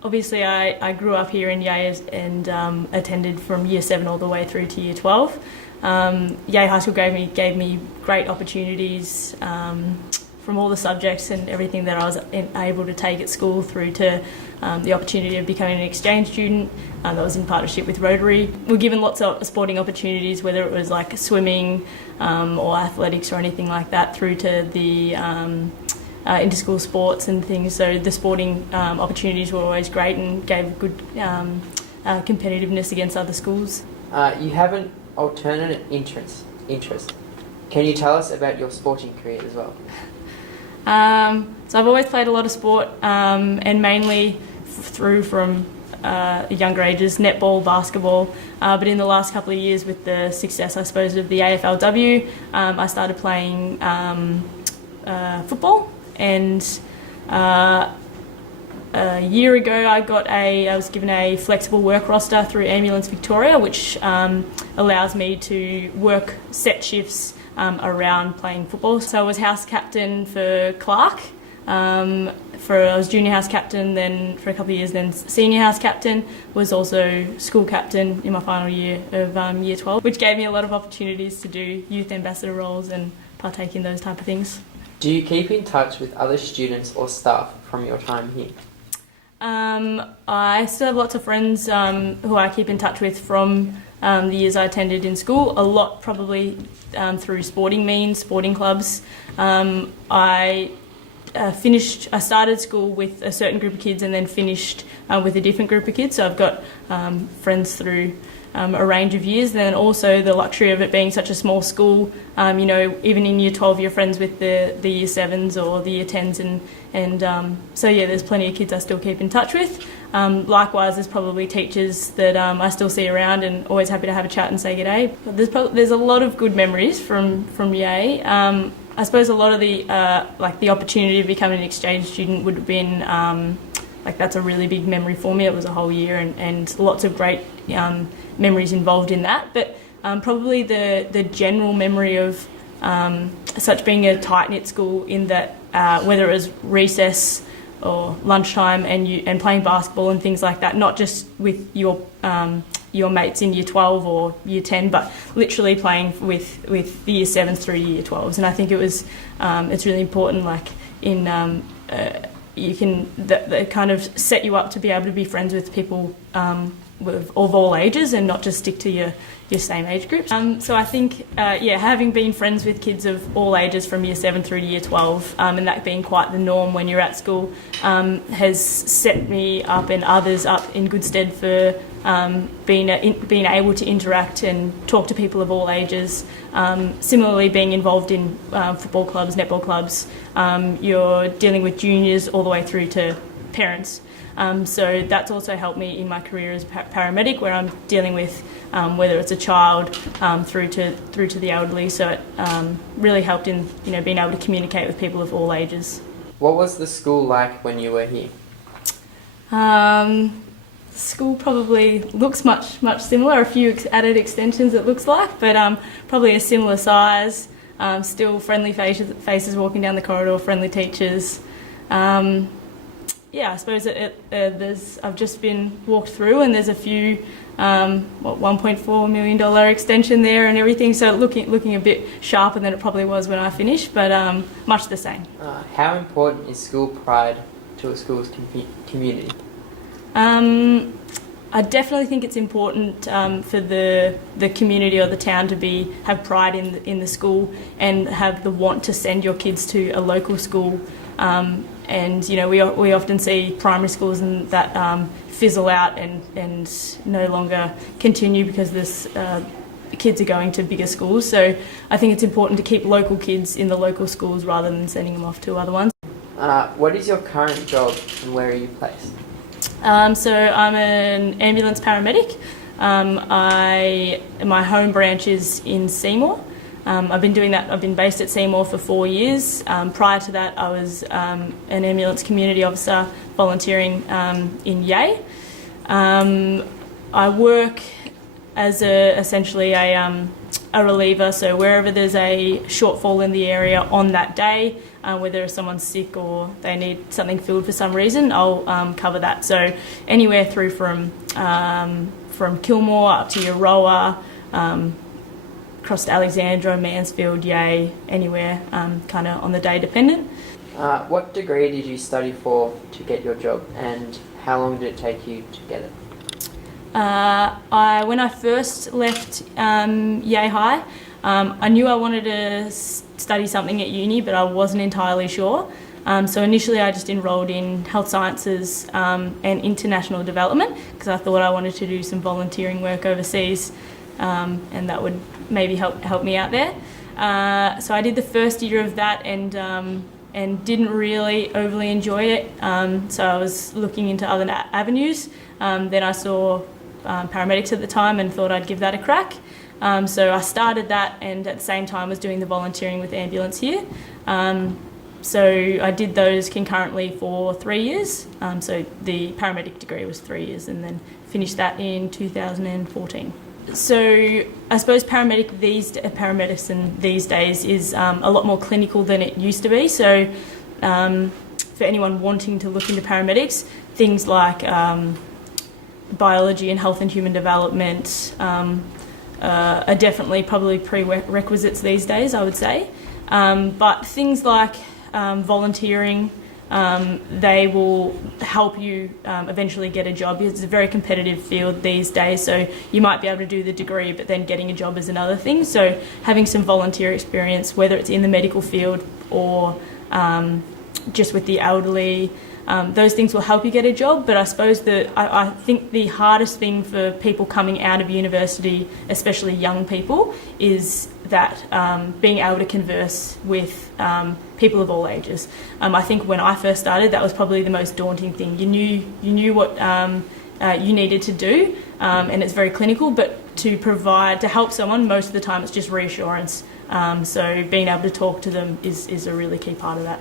Obviously, I grew up here in Yea and attended from Year 7 all the way through to Year 12. Yea High School gave me great opportunities from all the subjects and everything that I was able to take at school, through to the opportunity of becoming an exchange student that was in partnership with Rotary. We were given lots of sporting opportunities, whether it was like swimming or athletics or anything like that, through to the inter-school sports and things. So the sporting opportunities were always great and gave good competitiveness against other schools. You have an alternate interest. Can you tell us about your sporting career as well? So I've always played a lot of sport, and mainly through from younger ages, netball, basketball, but in the last couple of years, with the success, I suppose, of the AFLW, I started playing football, and a year ago I was given a flexible work roster through Ambulance Victoria, which allows me to work set shifts around playing football. So I was house captain for Clark. I was junior house captain, then for a couple of years, then senior house captain. Was also school captain in my final year of Year 12, which gave me a lot of opportunities to do youth ambassador roles and partake in those type of things. Do you keep in touch with other students or staff from your time here? I still have lots of friends who I keep in touch with from the years I attended in school. A lot probably through sporting means, sporting clubs. I started school with a certain group of kids and then finished with a different group of kids. So I've got friends through a range of years. Then also the luxury of it being such a small school. Even in Year 12, you're friends with the Year 7s or the Year 10s, so yeah, there's plenty of kids I still keep in touch with. Likewise, there's probably teachers that I still see around, and always happy to have a chat and say g'day. But there's a lot of good memories from Yea. I suppose a lot of the opportunity to become an exchange student would have been that's a really big memory for me. It was a whole year and lots of great memories involved in that. But probably the general memory of such being a tight-knit school, in that whether it was recess or lunchtime and playing basketball and things like that, not just with your mates in Year 12 or Year 10, but literally playing with the Year 7s through Year 12s. And I think it's really important, that kind of set you up to be able to be friends with people of all ages and not just stick to your same age groups. So I think, having been friends with kids of all ages from Year 7 through to Year 12, and that being quite the norm when you're at school, has set me up and others up in good stead for being able to interact and talk to people of all ages. Similarly, being involved in football clubs, netball clubs, you're dealing with juniors all the way through to parents. So that's also helped me in my career as paramedic, where I'm dealing with whether it's a child through to the elderly. So it really helped in being able to communicate with people of all ages. What was the school like when you were here? School probably looks much similar. A few added extensions, it looks like, but probably a similar size. Still friendly faces walking down the corridor, friendly teachers. I suppose I've just been walked through, and there's a few $1.4 million extension there and everything. So looking a bit sharper than it probably was when I finished, but much the same. How important is school pride to a school's community? I definitely think it's important for the community or the town to have pride in the school and have the want to send your kids to a local school. And we often see primary schools and that fizzle out and no longer continue because kids are going to bigger schools. So I think it's important to keep local kids in the local schools rather than sending them off to other ones. What is your current job and where are you placed? So I'm an ambulance paramedic. My home branch is in Seymour. I've been doing that. I've been based at Seymour for 4 years. Prior to that, I was an ambulance community officer volunteering in Yea. I work as essentially a reliever, so wherever there's a shortfall in the area on that day, whether someone's sick or they need something filled for some reason, I'll cover that. So anywhere through from Kilmore up to Euroa, across to Alexandra, Mansfield, Yea, anywhere, kind of on the day dependent. What degree did you study for to get your job, and how long did it take you to get it? When I first left Yea High, I knew I wanted to study something at uni, but I wasn't entirely sure. So initially I just enrolled in health sciences and international development because I thought I wanted to do some volunteering work overseas, and that would maybe help me out there. So I did the first year of that and didn't really overly enjoy it. So I was looking into other avenues. Then I saw paramedics at the time and thought I'd give that a crack. So I started that, and at the same time was doing the volunteering with ambulance here. So I did those concurrently for 3 years. So the paramedic degree was 3 years, and then finished that in 2014. So I suppose paramedicine these days is a lot more clinical than it used to be. So for anyone wanting to look into paramedics, things like biology and health and human development are definitely probably prerequisites these days, I would say. But things like volunteering, they will help you eventually get a job. It's a very competitive field these days, so you might be able to do the degree, but then getting a job is another thing. So having some volunteer experience, whether it's in the medical field or just with the elderly, those things will help you get a job. But I suppose I think the hardest thing for people coming out of university, especially young people, is that being able to converse with people of all ages. I think when I first started, that was probably the most daunting thing. You knew what you needed to do, and it's very clinical. But to help someone, most of the time it's just reassurance. So being able to talk to them is a really key part of that.